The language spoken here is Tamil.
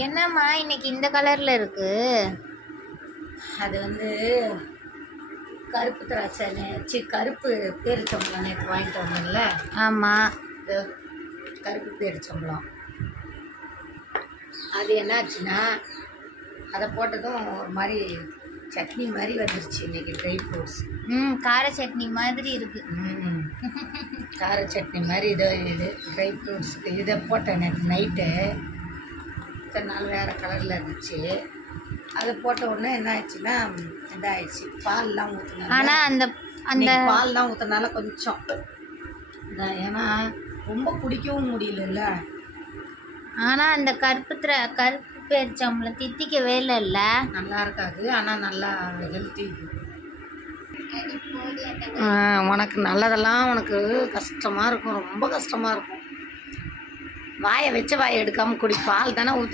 என்னம்மா இன்னைக்கு இந்த கலர்ல இருக்கு? அது கருப்பு திராட்சை கருப்பு பேரிச்சம்பழம் நேற்று வாங்கிட்டு வந்தேன்ல. ஆமாம். இது கருப்பு பேரிச்சம்பழம். அது என்னாச்சுன்னா அதை போட்டதும் ஒரு மாதிரி சட்னி மாதிரி வந்துருச்சு இன்னைக்கு. ட்ரை ஃப்ரூட்ஸ் கார சட்னி மாதிரி இருக்கு. கார சட்னி மாதிரி இது ட்ரை ஃப்ரூட்ஸுக்கு இதை போட்டேன் நேற்று நைட்டு. இத்தனை நாள் வேறு கலரில் இருந்துச்சு. அதை போட்ட உடனே என்ன ஆயிடுச்சுன்னா இதாகிடுச்சு. பால்லாம் ஊற்றினா, ஆனால் அந்த பால்லாம் ஊற்றினால கொஞ்சம் ஏன்னா ரொம்ப குடிக்கவும் முடியலல்ல. ஆனால் அந்த கருப்பு பேரிச்சம்பழம் தித்திக்கவே இல்லைல்ல. நல்லா இருக்காது, ஆனால் நல்லா ஹெல்த்தி. உனக்கு நல்லதெல்லாம் உனக்கு கஷ்டமாக இருக்கும், ரொம்ப கஷ்டமாக இருக்கும். வாயை வச்ச வாயை எடுக்காமல் குடி. பால் தானே ஊற்றி